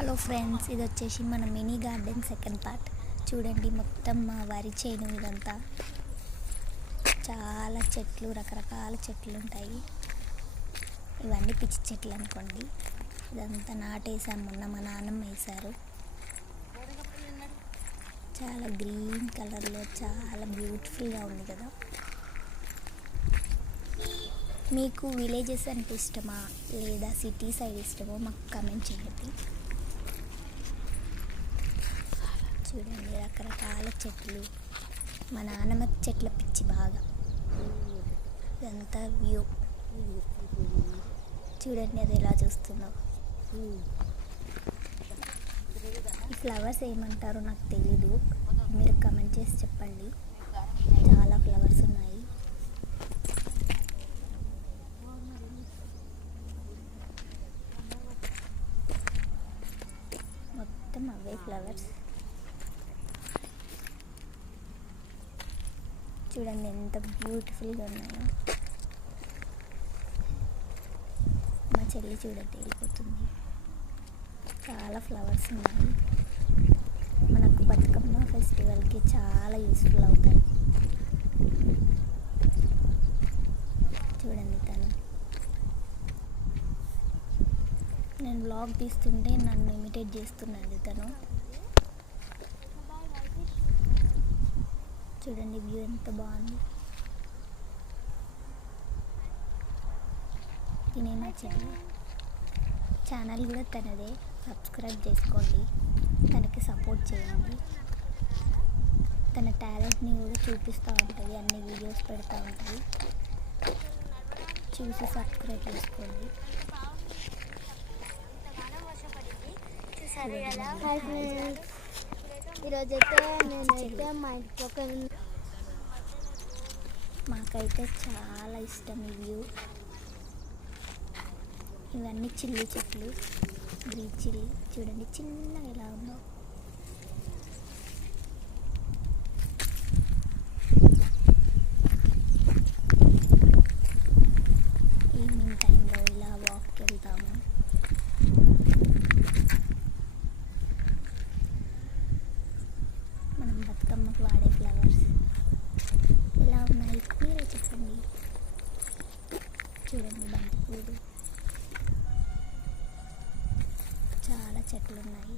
Hello friends, ఇది వచ్చేసి మన మినీ గార్డెన్ సెకండ్ పార్ట్. చూడండి, మొత్తం మా వరి చేను ఇదంతా. చాలా చెట్లు, రకరకాల చెట్లు ఉంటాయి. ఇవన్నీ పిచ్చి చెట్లు అనుకోండి. ఇదంతా నాటేసాము, మొన్న మా నాన్నమ్మ వేశారు. చాలా గ్రీన్ కలర్లో చాలా బ్యూటిఫుల్గా ఉంది కదా. మీకు విలేజెస్ అంటే ఇష్టమా లేదా సిటీ సైడ్ ఇష్టమో మాకు కమెంట్ చేయండి. చూడండి, రకరకాల చెట్లు. మా నాన్నమ్మ చెట్ల పిచ్చి బాగా. ఇదంతా వ్యూ. చూడండి అది ఎలా చూస్తుందో. ఈ ఫ్లవర్స్ ఏమంటారో నాకు తెలీదు, మీరు కమెంట్ చేసి చెప్పండి. చాలా ఫ్లవర్స్ ఉన్నాయి. మొత్తం అవే ఫ్లవర్స్. చూడండి ఎంత బ్యూటిఫుల్గా ఉన్నాయో. మా చెల్లి చూడండి వెళ్ళిపోతుంది. చాలా ఫ్లవర్స్ ఉన్నాయి. మనకు బతుకమ్మ ఫెస్టివల్కి చాలా యూస్ఫుల్ అవుతాయి. చూడండి తను. నేను వ్లాగ్ తీస్తుంటే నన్ను ఇమిటేట్ చేస్తున్నది తను. చూడండి వ్యూ ఎంత బాగుంది. తినే మా చెల్లి. ఛానల్ కూడా తనదే, సబ్స్క్రైబ్ చేసుకోండి, తనకి సపోర్ట్ చేయండి. తన టాలెంట్ని కూడా చూపిస్తూ ఉంటుంది, అన్ని వీడియోస్ పెడతూ ఉంటుంది. చూసి సబ్స్క్రైబ్ చేసుకోండి. ఈరోజైతే నేనైతే మా ఇంటికి ఒక మాకైతే చాలా ఇష్టం ఈ వ్యూ. ఇవన్నీ చిల్లి చెట్లు, గ్రీన్ చిల్లీ. చూడండి చిన్నగా ఎలా ఉందో. ఈవినింగ్ టైంలో ఇలా వాక్కి వెళ్తాము. మనం బతుకమ్మకు వాడే ఫ్లవర్స్ ఎలా ఉన్నాయి మీరే చెప్పండి. చూడండి బంతిపూలు. చాలా చెట్లు ఉన్నాయి.